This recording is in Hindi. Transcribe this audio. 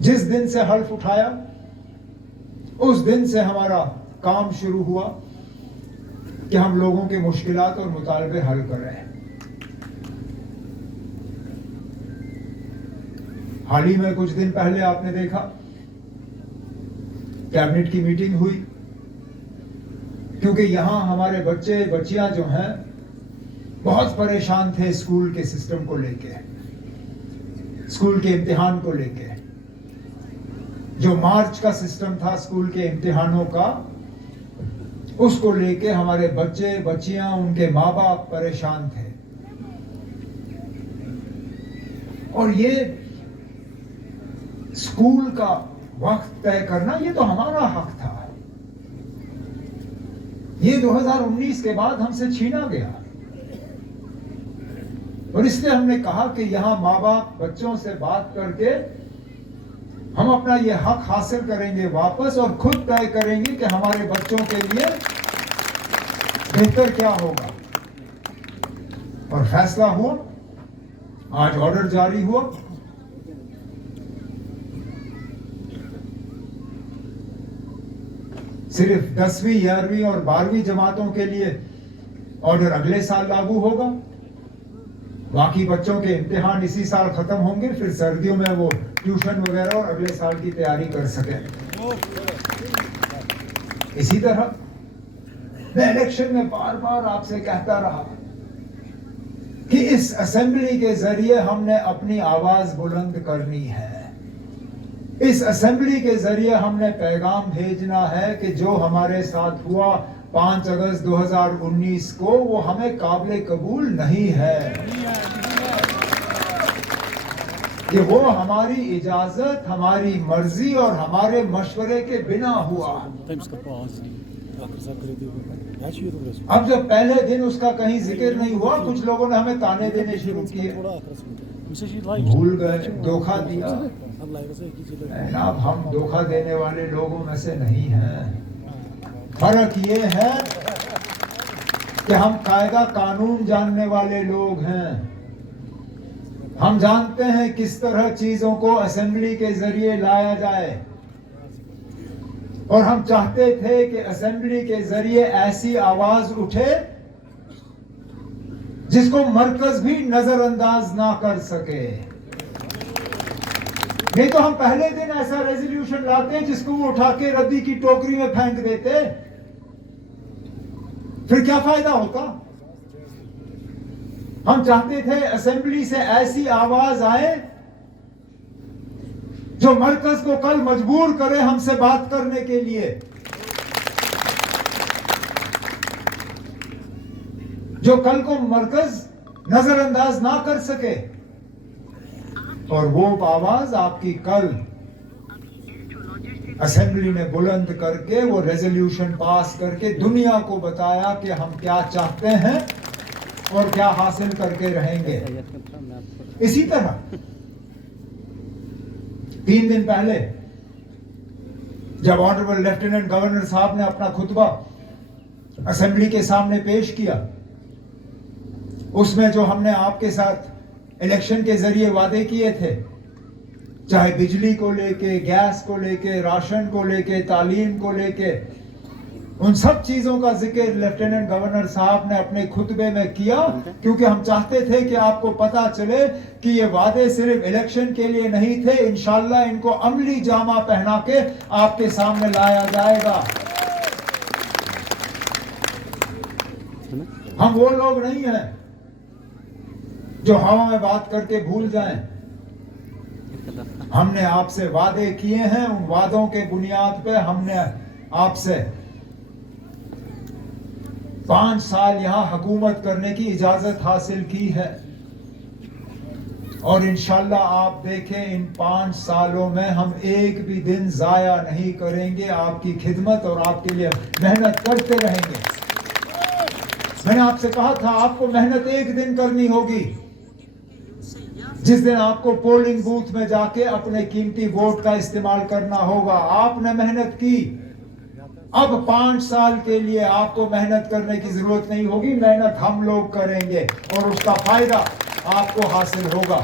जिस दिन से हल्फ उठाया उस दिन से हमारा काम शुरू हुआ कि हम लोगों के मुश्किलात और मुतालबे हल कर रहे हैं। हाल ही में कुछ दिन पहले आपने देखा कैबिनेट की मीटिंग हुई, क्योंकि यहां हमारे बच्चे बच्चियां जो हैं बहुत परेशान थे स्कूल के सिस्टम को लेके, स्कूल के इम्तिहान को लेके। जो मार्च का सिस्टम था स्कूल के इम्तिहानों का, उसको लेके हमारे बच्चे बच्चियां उनके माँ बाप परेशान थे। और ये स्कूल का वक्त तय करना ये तो हमारा हक था, ये 2019 के बाद हमसे छीना गया। और इसलिए हमने कहा कि यहां माँ बाप बच्चों से बात करके हम अपना ये हक हासिल करेंगे वापस, और खुद तय करेंगे कि हमारे बच्चों के लिए बेहतर क्या होगा। और फैसला हुआ, आज ऑर्डर जारी हुआ। सिर्फ 10वीं 11वीं और 12वीं जमातों के लिए ऑर्डर अगले साल लागू होगा। बाकी बच्चों के इम्तिहान इसी साल खत्म होंगे, फिर सर्दियों में वो ट्यूशन वगैरह और अगले साल की तैयारी कर सकें। इसी तरह मैं इलेक्शन में बार बार आपसे कहता रहा कि इस असेंबली के जरिए हमने अपनी आवाज बुलंद करनी है। इस असेंबली के जरिए हमने पैगाम भेजना है कि जो हमारे साथ हुआ 5 अगस्त 2019 को, वो हमें काबिल कबूल नहीं है, कि वो हमारी इजाजत, हमारी मर्जी और हमारे मशवरे के बिना हुआ। अब जब पहले दिन उसका कहीं जिक्र नहीं हुआ, कुछ लोगों ने हमें ताने देने शुरू किए, भूल गए, धोखा दिया। जनाब, हम धोखा देने वाले लोगों में से नहीं हैं। फर्क ये है कि हम कायदा कानून जानने वाले लोग हैं। हम जानते हैं किस तरह चीजों को असेंबली के जरिए लाया जाए, और हम चाहते थे कि असेंबली के जरिए ऐसी आवाज उठे जिसको मरकज भी नजरअंदाज ना कर सके। नहीं तो हम पहले दिन ऐसा रेजोल्यूशन लाते जिसको वो उठा के रद्दी की टोकरी में फेंक देते, फिर क्या फायदा होता। हम चाहते थे असेंबली से ऐसी आवाज आए जो मरकज को कल मजबूर करे हमसे बात करने के लिए, जो कल को मरकज नजरअंदाज ना कर सके। और वो आवाज आपकी कल असेंबली ने बुलंद करके वो रेजोल्यूशन पास करके दुनिया को बताया कि हम क्या चाहते हैं और क्या हासिल करके रहेंगे। इसी तरह 3 दिन पहले जब ऑनरेबल लेफ्टिनेंट गवर्नर साहब ने अपना खुतबा असेंबली के सामने पेश किया, उसमें जो हमने आपके साथ इलेक्शन के जरिए वादे किए थे, चाहे बिजली को लेके, गैस को लेके, राशन को लेके, तालीम को लेके, उन सब चीजों का जिक्र लेफ्टिनेंट गवर्नर साहब ने अपने खुतबे में किया, क्योंकि हम चाहते थे कि आपको पता चले कि ये वादे सिर्फ इलेक्शन के लिए नहीं थे। इंशाल्लाह इनको अमली जामा पहना के आपके सामने लाया जाएगा। हम वो लोग नहीं हैं जो हवा में बात करके भूल जाएं। हमने आपसे वादे किए हैं, उन वादों के बुनियाद पे हमने आपसे 5 साल यहां हुकूमत करने की इजाजत हासिल की है, और इंशाल्लाह आप देखें इन 5 सालों में हम एक भी दिन जाया नहीं करेंगे। आपकी खिदमत और आपके लिए मेहनत करते रहेंगे। मैंने आपसे कहा था आपको मेहनत एक दिन करनी होगी, जिस दिन आपको पोलिंग बूथ में जाके अपने कीमती वोट का इस्तेमाल करना होगा। आपने मेहनत की, अब 5 साल के लिए आपको मेहनत करने की जरूरत नहीं होगी। मेहनत हम लोग करेंगे और उसका फायदा आपको हासिल होगा।